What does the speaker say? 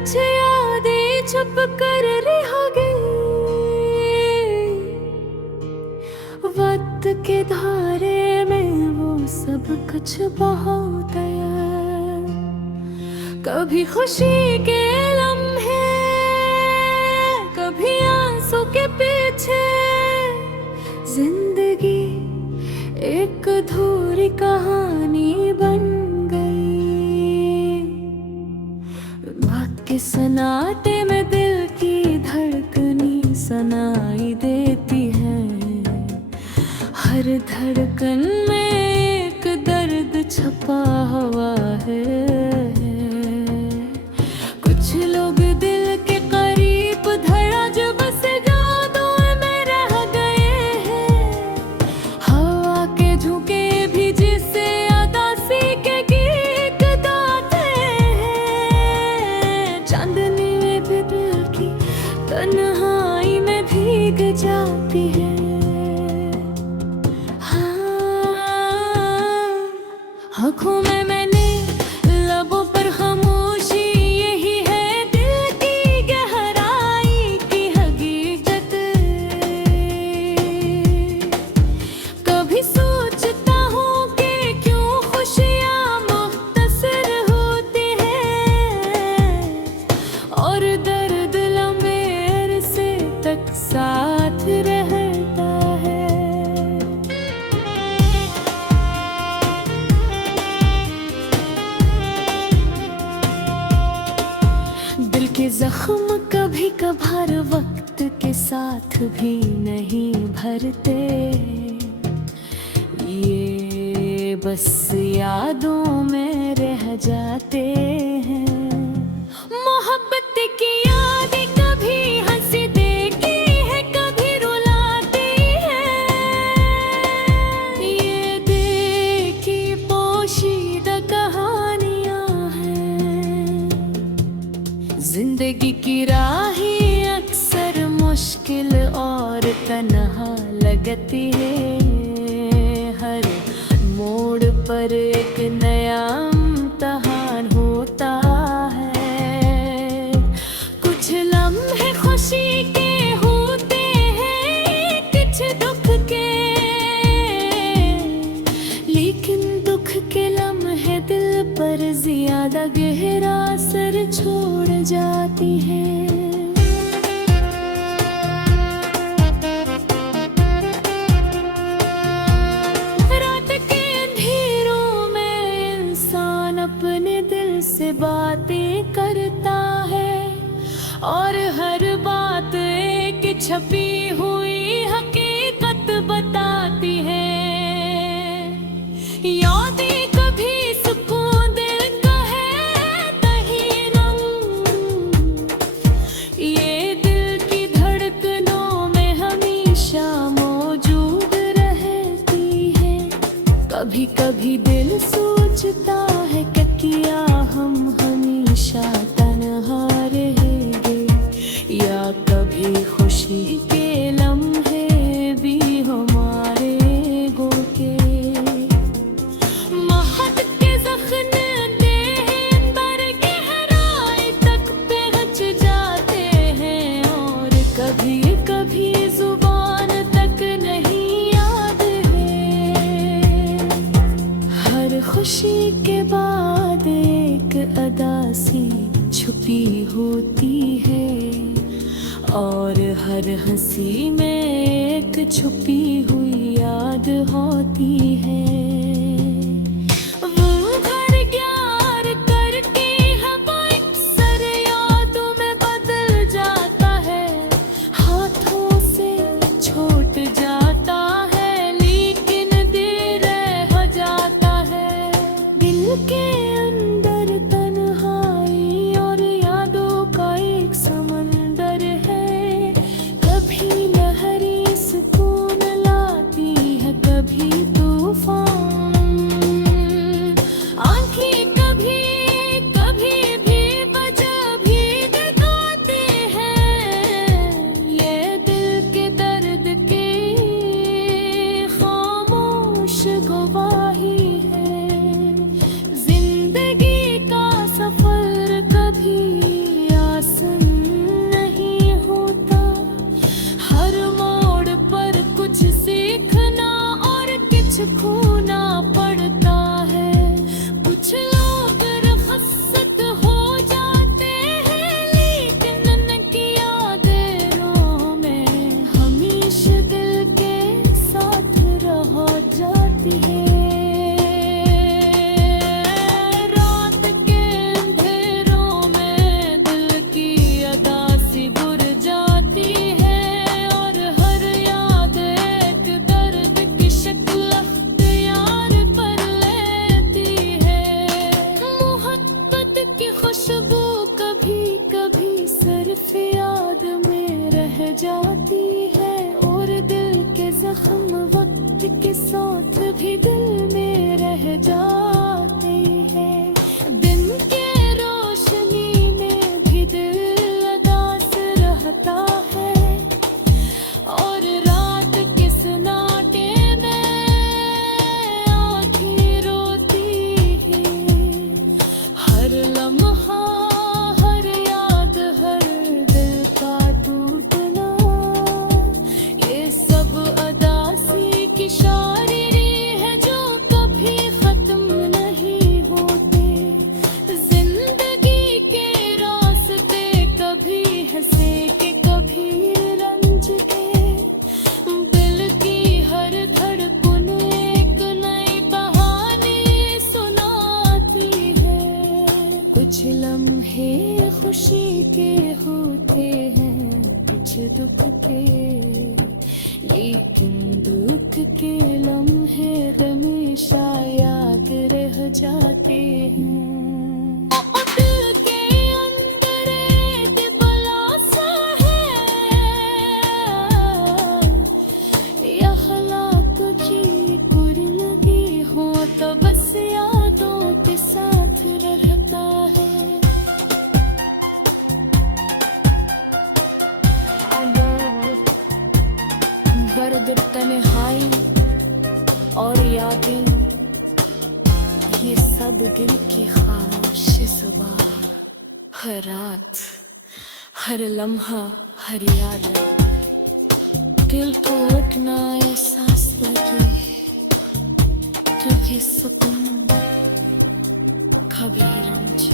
कुछ यादें छुप कर रह गई। वक्त के धारे में वो सब कुछ बहा गया। कभी खुशी के लम्हे, कभी आंसू के पीछे। जिंदगी एक अधूरी कहानी बन गई। वक्त के सन्नाटे में दिल की धड़कनी सुनाई देती है। हर धड़कन में एक दर्द छुपा हुआ है। कुछ लोग दिल के करीब धड़ा जो बस यादों में रह गए हैं। हवा के झोंके भी जिसे उदासी के गीत गाते हैं। चांदनी में भी दिल की तन्हाई में भीग जाती है। आँखों में मैंने, लबों पर खामोशी, यही है दिल की गहराई की हकीकत। कभी सोचता हूँ कि क्यों खुशियाँ मुख्तसर होती हैं और दर्द लंबे अरसे तक साथ रहता है। दिल के जख्म कभी कभार वक्त के साथ भी नहीं भरते। ये बस यादों में रह जाते हैं। मोहब्बत की यादें कभी हंसी देती है, कभी रुलाती है। ये देखी पोशीदा कहानियां हैं। जिंदगी की राहें अक्सर मुश्किल और तन्हा लगती है। हर मोड़ पर एक नया इम्तिहान होता है। कुछ लम्हे खुशी के होते हैं, कुछ दुख के। लेकिन दुख के लम्हे दिल पर ज्यादा गहरा असर छोड़ जाती है। रात के अंधेरों में इंसान अपने दिल से बातें करता है और हर बात एक छपी हुई हकीकत बताती है। यादें कभी सुकून दिल का है तहीनम। ये दिल की धड़कनों में हमेशा मौजूद रहती है। कभी कभी दिल सोचता है कि क्या हम हमेशा तन्हा रहेंगे, या कभी खुशी के लम्हे भी हमारे गोके। महक के जख्म देह पर गहराई तक पहुँच जाते हैं और कभी कभी जुबान तक नहीं याद है। हर खुशी के बाद एक उदासी छुपी होती है और हर हंसी में एक छुपी हुई याद होती है। वो घर प्यार करके हवा अक्सर यादों में बदल जाता है। हाथों से छूट जाता है लेकिन दिल रह जाता है। दिल के अंदर तन्हाई और यादों का एक समंदर है। कभी लहरें सुकून लाती है, कभी तूफान। खुशबू कभी कभी सिर्फ याद में रह जाती है, और दिल के जख्म वक्त के साथ भी दिल में रह जाते हैं। दिन के रोशनी में भी दिल उदास रहता है, और रात के सन्नाटे में आँखें रोती हैं। हर लम्हा, हर याद, हर दिल का टूटना, ये सब उदासी की शायरी है जो कभी खत्म नहीं होते। जिंदगी के रास्ते कभी हंसे के कभी रंज के, दिल की हर धड़कन एक नई कहानी सुनाती है। कुछ लम्हे खुशी के होते हैं, कुछ दुख के, लेकिन दुख के लम्हे हमेशा याद रह जाते हैं। दिल के अंदर एक खुलासा है, यह लाख की बुरी लगी हो तो बस यादों के साथ रहता है। दर्द, तन्हाई और यादें, ये सब दिल की ख्वाहिश सुबह, हर रात, हर लम्हा, हर याद, दिल को उठना एहसास लगे, कभी सुकून, कभी रंज।